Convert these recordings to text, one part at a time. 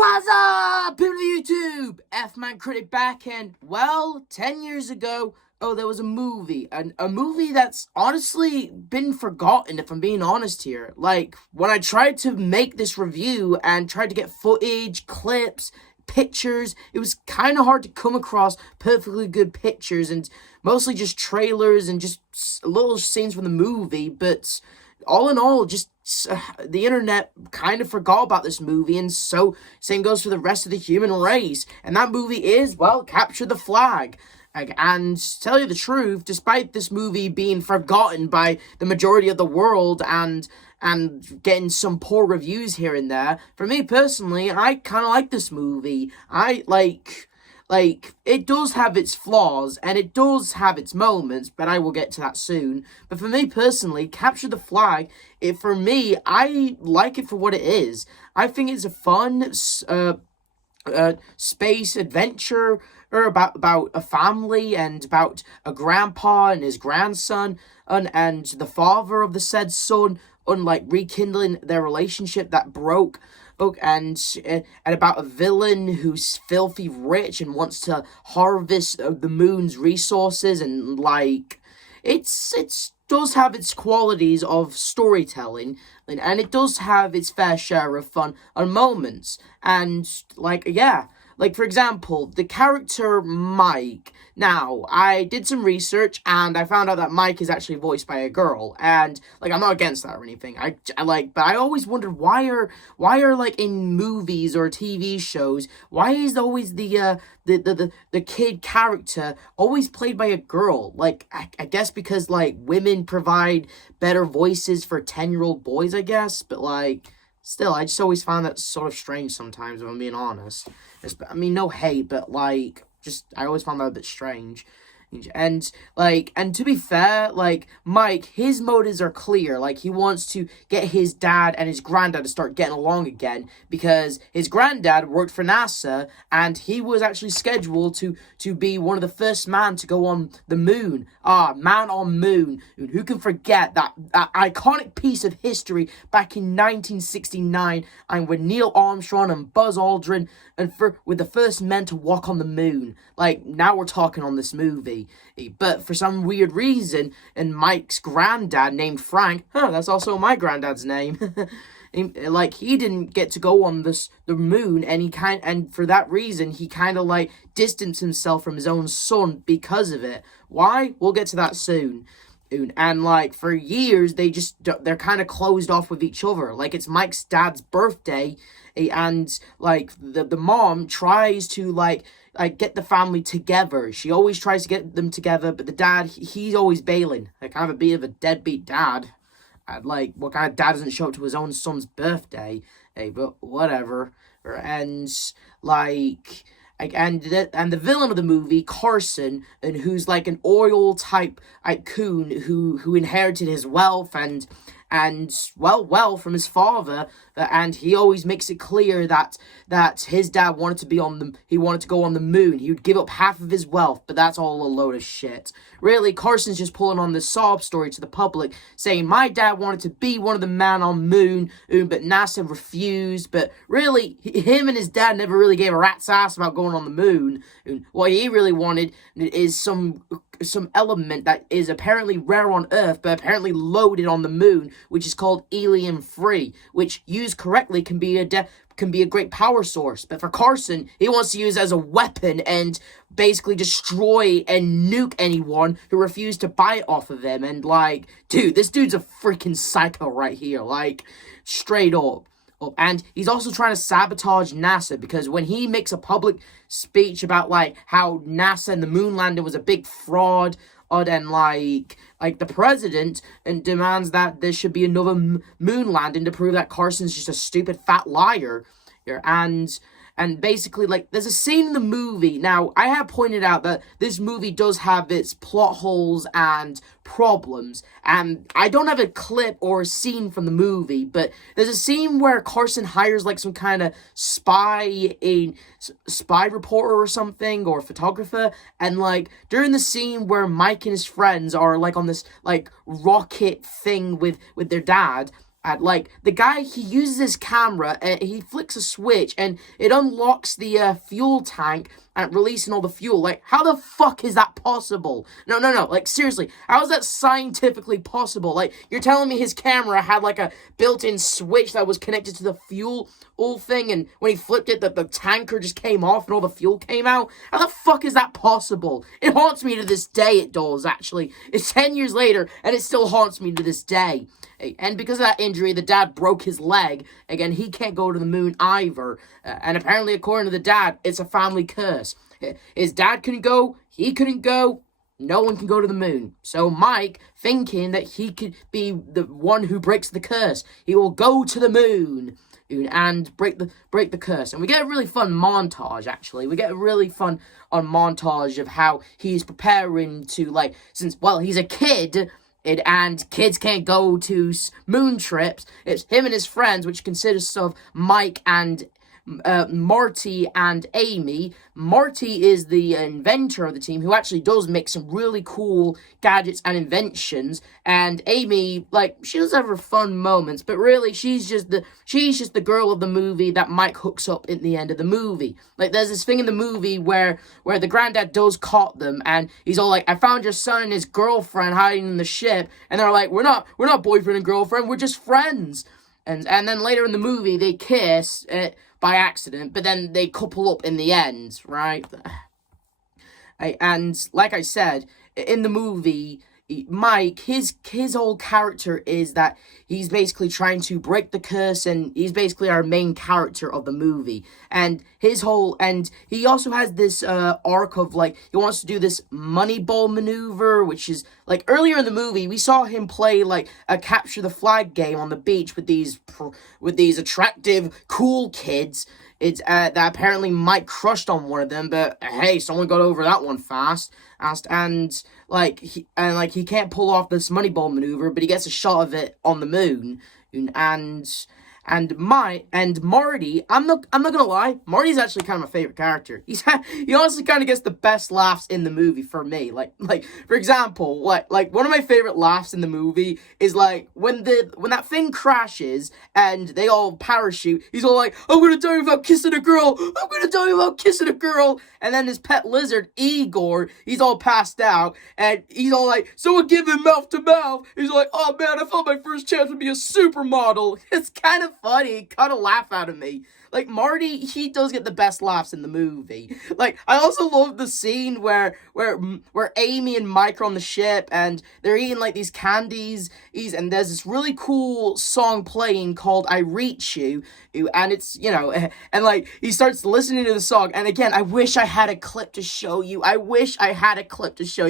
What's up, people of YouTube? F-Man Critic back, and, well, 10 years ago, there was a movie. A movie that's honestly been forgotten, if I'm being honest here. Like, when I tried to make this review and tried to get footage, clips, pictures, it was kind of hard to come across perfectly good pictures, and mostly just trailers and just little scenes from the movie, but all in all, just the internet kind of forgot about this movie, and so same goes for the rest of the human race. And that movie is, well, Capture the Flag. And to tell you the truth, despite this movie being forgotten by the majority of the world and getting some poor reviews here and there, for me personally, I kind of like this movie. It does have its flaws, and it does have its moments, but I will get to that soon. But for me personally, Capture the Flag, for me, I like it for what it is. I think it's a fun, space adventure about a family and about a grandpa and his grandson and the father of the said son, rekindling their relationship that broke, and about a villain who's filthy rich and wants to harvest the moon's resources, and it's does have its qualities of storytelling, and it does have its fair share of fun and moments, and for example, the character Mike. Now, I did some research, and I found out that Mike is actually voiced by a girl, and, I'm not against that or anything. But I always wondered why are in movies or TV shows, why is always the kid character always played by a girl? I guess because, women provide better voices for 10-year-old boys, I guess, but, still, I just always found that sort of strange sometimes, if I'm being honest. I mean, no hate, but, I always found that a bit strange. And to be fair, Mike, his motives are clear. He wants to get his dad and his granddad to start getting along again, because his granddad worked for NASA, and he was actually scheduled to be one of the first man to go on the moon. Man on moon. Who can forget that iconic piece of history back in 1969, and when Neil Armstrong and Buzz Aldrin were the first men to walk on the moon. Now we're talking on this movie. But for some weird reason, and Mike's granddad named Frank, that's also my granddad's name. He didn't get to go on the moon, and for that reason, he kind of distanced himself from his own son because of it. Why? We'll get to that soon. And for years, they're kind of closed off with each other. It's Mike's dad's birthday, and the mom tries to get the family together. She always tries to get them together, but the dad, he's always bailing. Kind of a bit of a deadbeat dad. What kind of dad doesn't show up to his own son's birthday? But whatever. And the villain of the movie, Carson, and who's an oil type coon who inherited his wealth and from his father, and he always makes it clear that his dad wanted to go on the moon. He would give up half of his wealth, but that's all a load of shit. Really, Carson's just pulling on this sob story to the public, saying, my dad wanted to be one of the men on moon, but NASA refused. But really, him and his dad never really gave a rat's ass about going on the moon. What he really wanted is some element that is apparently rare on Earth, but apparently loaded on the moon, which is called helium-3, which used correctly can be a great power source. But for Carson, he wants to use it as a weapon and basically destroy and nuke anyone who refused to buy it off of him. And dude, this dude's a freaking psycho right here, straight up. And he's also trying to sabotage NASA, because when he makes a public speech about how NASA and the moon landing was a big fraud, and the president and demands that there should be another moon landing to prove that Carson's just a stupid fat liar. And basically, there's a scene in the movie. Now, I have pointed out that this movie does have its plot holes and problems, and I don't have a clip or a scene from the movie, but there's a scene where Carson hires some kind of spy reporter or something, or photographer, and during the scene where Mike and his friends are on this rocket thing with their dad, And like the guy, he uses his camera, he flicks a switch, and it unlocks the fuel tank and releasing all the fuel. Like, how the fuck is that possible? No, no, no. Like, seriously, how is that scientifically possible? Like, you're telling me his camera had like a built-in switch that was connected to the fuel all thing, and when he flipped it, the tanker just came off and all the fuel came out? How the fuck is that possible? It haunts me to this day. It does, actually. It's 10 years later, and it still haunts me to this day. And because of that injury, the dad broke his leg. Again, he can't go to the moon either. And apparently, according to the dad, it's a family curse. His dad couldn't go. He couldn't go. No one can go to the moon. So Mike, thinking that he could be the one who breaks the curse, he will go to the moon and break the curse. And we get a really fun montage, actually. We get a really fun montage of how he's preparing to, like, since, well, he's a kid, and kids can't go to moon trips. It's him and his friends, which consists of Mike and Marty and Amy. Marty is the inventor of the team, who actually does make some really cool gadgets and inventions. And Amy, like, she does have her fun moments, but really she's just the girl of the movie that Mike hooks up in the end of the movie. Like, there's this thing in the movie where the granddad does caught them, and he's all like, "I found your son and his girlfriend hiding in the ship," and they're like, "We're not boyfriend and girlfriend, we're just friends." And then later in the movie, they kiss by accident, but then they couple up in the end, right? And like I said, in the movie, Mike, his whole character is that he's basically trying to break the curse, and he's basically our main character of the movie. And he also has this arc of, like, he wants to do this Moneyball maneuver, which is, like, earlier in the movie, we saw him play, like, a capture the flag game on the beach with these attractive, cool kids. It's that apparently Mike crushed on one of them, but hey, someone got over that one fast. And he can't pull off this Moneyball maneuver, but he gets a shot of it on the moon. And Marty, I'm not gonna lie, Marty's actually kind of my favorite character. He honestly kind of gets the best laughs in the movie for me. Like for example, like one of my favorite laughs in the movie is like when that thing crashes and they all parachute. He's all like, "I'm gonna die without kissing a girl. I'm gonna die without kissing a girl." And then his pet lizard Igor, he's all passed out, and he's all like, "Someone give him mouth to mouth." He's like, "Oh man, I thought my first chance would be a supermodel." It's kind of funny, kind of laugh out of me. Like, Marty, he does get the best laughs in the movie. Like, I also love the scene where Amy and Mike are on the ship, and they're eating, like, these candies, and there's this really cool song playing called "I Reach You," and it's, and, like, he starts listening to the song, and again, I wish I had a clip to show you,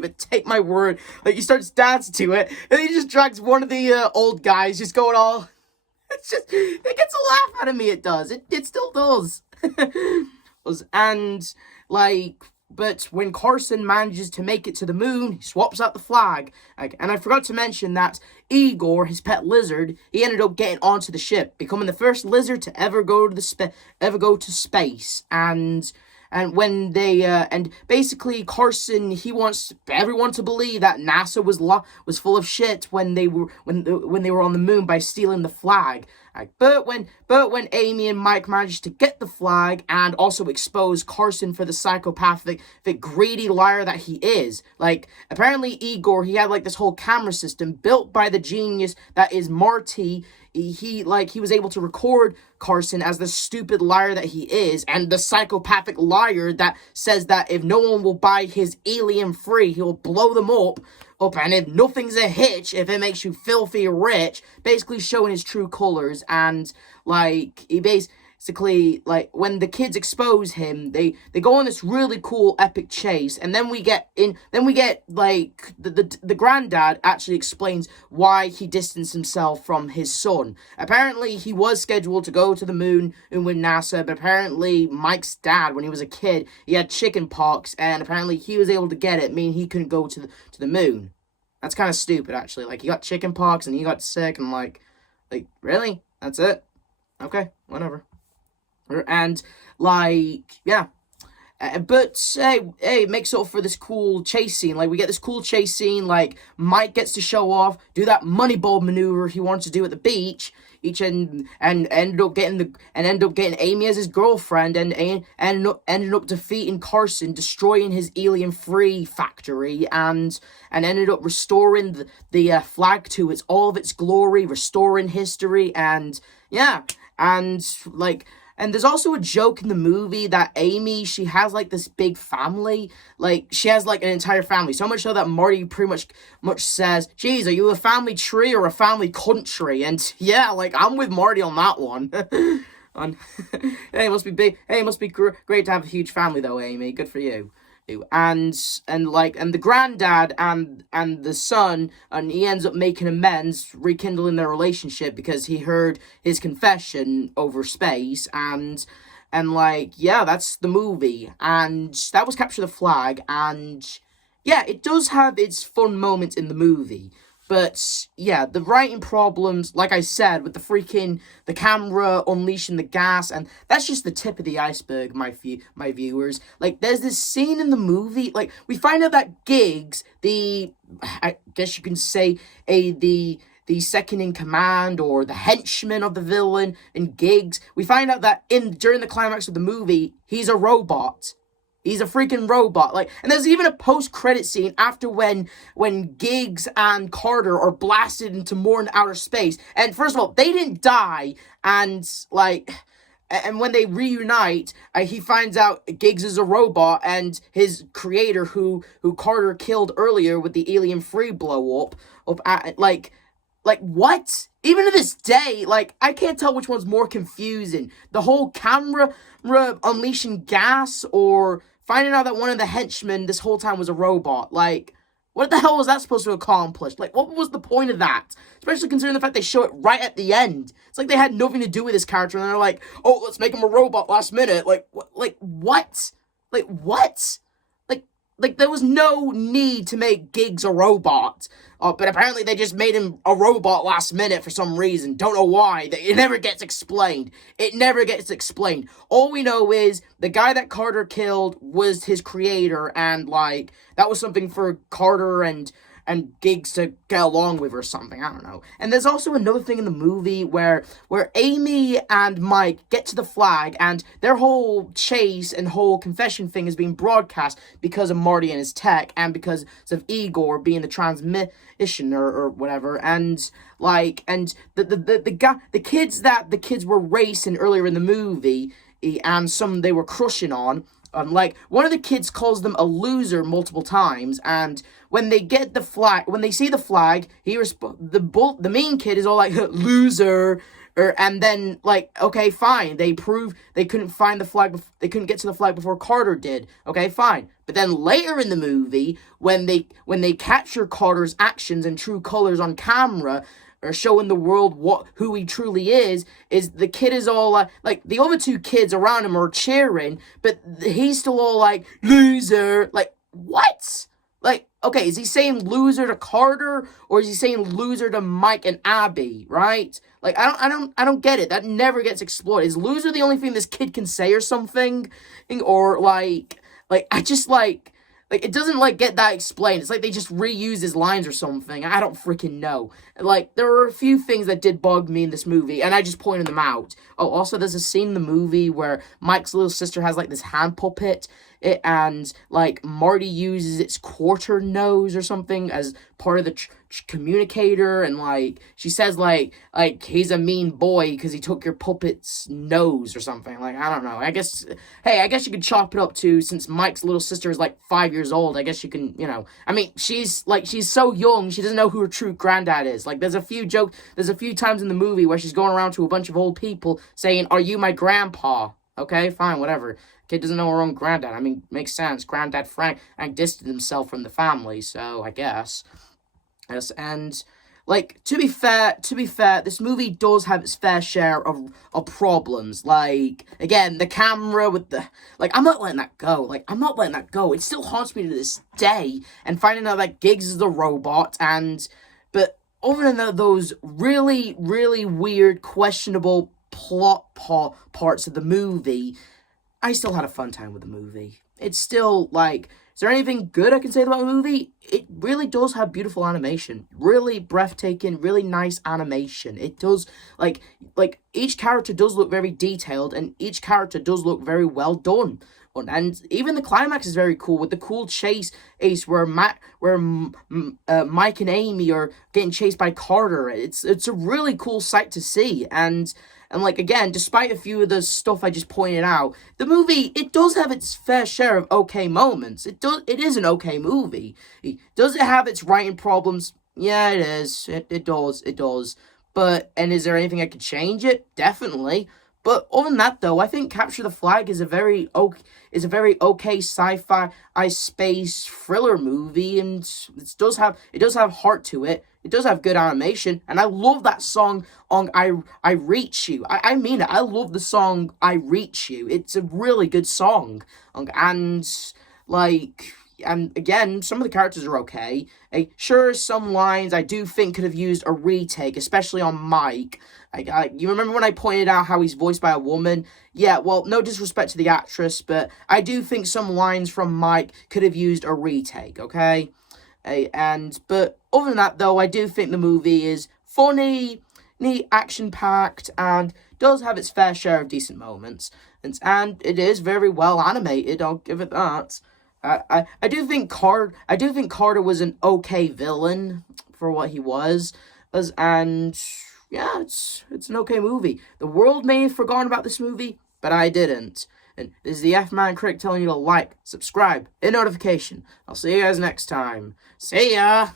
but take my word, like, he starts dancing to it, and he just drags one of the old guys, just going all... it gets a laugh out of me, it does. It still does. And, like, but when Carson manages to make it to the moon, he swaps out the flag. And I forgot to mention that Igor, his pet lizard, he ended up getting onto the ship, becoming the first lizard to ever go to space. And when they, and basically Carson, he wants everyone to believe that NASA was full of shit when they were on the moon by stealing the flag. But when Amy and Mike managed to get the flag and also expose Carson for the psychopathic, the greedy liar that he is, like, apparently Igor, he had, like, this whole camera system built by the genius that is Marty. He was able to record Carson as the stupid liar that he is, and the psychopathic liar that says that if no one will buy his alien free, he'll blow them up, and if nothing's a hitch, if it makes you filthy rich, basically showing his true colors. And, like, he basically, like, when the kids expose him, they go on this really cool epic chase, and then we get like the granddad actually explains why he distanced himself from his son. Apparently he was scheduled to go to the moon and with NASA, but apparently Mike's dad, when he was a kid, he had chicken pox, and apparently he was able to get it, meaning he couldn't go to the moon. That's kind of stupid, actually. Like, he got chicken pox and he got sick, and like really? That's it? Okay, whatever. And, like, yeah. But hey, it makes up for this cool chase scene. Like, we get this cool chase scene. Like, Mike gets to show off, do that Moneyball maneuver he wanted to do at the beach. And ended up getting Amy as his girlfriend, and ended up defeating Carson, destroying his alien-free factory, and ended up restoring the flag to all of its glory, restoring history, and yeah, and like. And there's also a joke in the movie that Amy, she has, like, this big family. Like, she has, like, an entire family. So much so that Marty pretty much says, geez, are you a family tree or a family country? And, yeah, like, I'm with Marty on that one. Hey, it must be big. Hey, it must be great to have a huge family, though, Amy. Good for you. And the granddad and the son, and he ends up making amends, rekindling their relationship because he heard his confession over space, and yeah, that's the movie, and that was Capture the Flag, and yeah, it does have its fun moments in the movie. But, yeah, the writing problems, like I said, with the camera unleashing the gas, and that's just the tip of the iceberg, my viewers. Like, there's this scene in the movie, like, we find out that Giggs, I guess you can say, the second in command, or the henchman of the villain, and Giggs, we find out that during the climax of the movie, he's a robot. He's a freaking robot. Like, and there's even a post-credit scene after when Giggs and Carter are blasted into more in outer space. And first of all, they didn't die. And when they reunite, he finds out Giggs is a robot, and his creator, who Carter killed earlier with the alien-free blow-up, like, what? Even to this day, like, I can't tell which one's more confusing. The whole camera unleashing gas, or finding out that one of the henchmen this whole time was a robot. Like, what the hell was that supposed to accomplish? Like, what was the point of that? Especially considering the fact they show it right at the end. It's like they had nothing to do with this character, and they're like, oh, let's make him a robot last minute. Like, what? Like, what? Like, there was no need to make Giggs a robot. But apparently they just made him a robot last minute for some reason. Don't know why. It never gets explained. It never gets explained. All we know is the guy that Carter killed was his creator, and, like, that was something for Carter and Giggs to get along with or something. I don't know. And there's also another thing in the movie where Amy and Mike get to the flag, and their whole chase and whole confession thing is being broadcast because of Marty and his tech, and because of Igor being the transmission or whatever. And the kids were racing earlier in the movie, and some they were crushing on. Like, one of the kids calls them a loser multiple times, and when they get the flag, when they see the flag, the main kid is all like, loser, and then, like, okay, fine, they prove they couldn't find the flag, they couldn't get to the flag before Carter did, okay, fine. But then later in the movie, when they capture Carter's actions and true colors on camera, or showing the world who he truly is the kid is all like the other two kids around him are cheering, but he's still all like, loser. Like, what? Like, okay, is he saying loser to Carter, or is he saying loser to Mike and Abby, right? Like, I don't get it. That never gets explored. Is loser the only thing this kid can say or something? Or like I just like it doesn't, like, get that explained. It's like they just reuse his lines or something. I don't freaking know. Like, there were a few things that did bug me in this movie, and I just pointed them out. Oh, also, there's a scene in the movie where Mike's little sister has, like, this hand puppet, and, like, Marty uses its quarter nose or something as part of the communicator, and, like, she says, like he's a mean boy because he took your puppet's nose or something. Like, I don't know. I guess you could chop it up to, since Mike's little sister is, like, 5 years old, I guess you can, I mean, she's so young, she doesn't know who her true granddad is. Like, there's a few times in the movie where she's going around to a bunch of old people saying, are you my grandpa? Okay, fine, whatever. Kid doesn't know her own granddad. I mean, makes sense. Granddad Frank distanced himself from the family, so I guess. Yes, and, like, to be fair, this movie does have its fair share of problems. Like, again, the camera with the, like, I'm not letting that go. It still haunts me to this day, and finding out that Giggs is the robot, but other than those really, really weird, questionable plot parts of the movie, I still had a fun time with the movie. It's still, like, is there anything good I can say about the movie? It really does have beautiful animation. Really breathtaking, really nice animation. It does, like each character does look very detailed, and each character does look very well done. And even the climax is very cool with the cool chase ace where Mike and Amy are getting chased by Carter. It's a really cool sight to see, and like, again, despite a few of the stuff I just pointed out, the movie, it does have its fair share of okay moments. It is an okay movie. Does it have its writing problems? Yeah, it is. It does. But, and is there anything I could change it? Definitely. But other than that, though, I think Capture the Flag is a very okay sci-fi space thriller movie, and it does have heart to it. It does have good animation, and I love that song on I Reach You. I mean it. I love the song I Reach You. It's a really good song, and like. And again, some of the characters are okay. Sure, some lines I do think could have used a retake, especially on Mike. You remember when I pointed out how he's voiced by a woman? Yeah, well, no disrespect to the actress, but I do think some lines from Mike could have used a retake, okay? But other than that, though, I do think the movie is funny, neat, action-packed, and does have its fair share of decent moments. And it is very well animated, I'll give it that. I do think Carter was an okay villain for what he was, and yeah, it's an okay movie. The world may have forgotten about this movie, but I didn't. And this is the F-Man Critic telling you to like, subscribe, hit notification. I'll see you guys next time. See ya!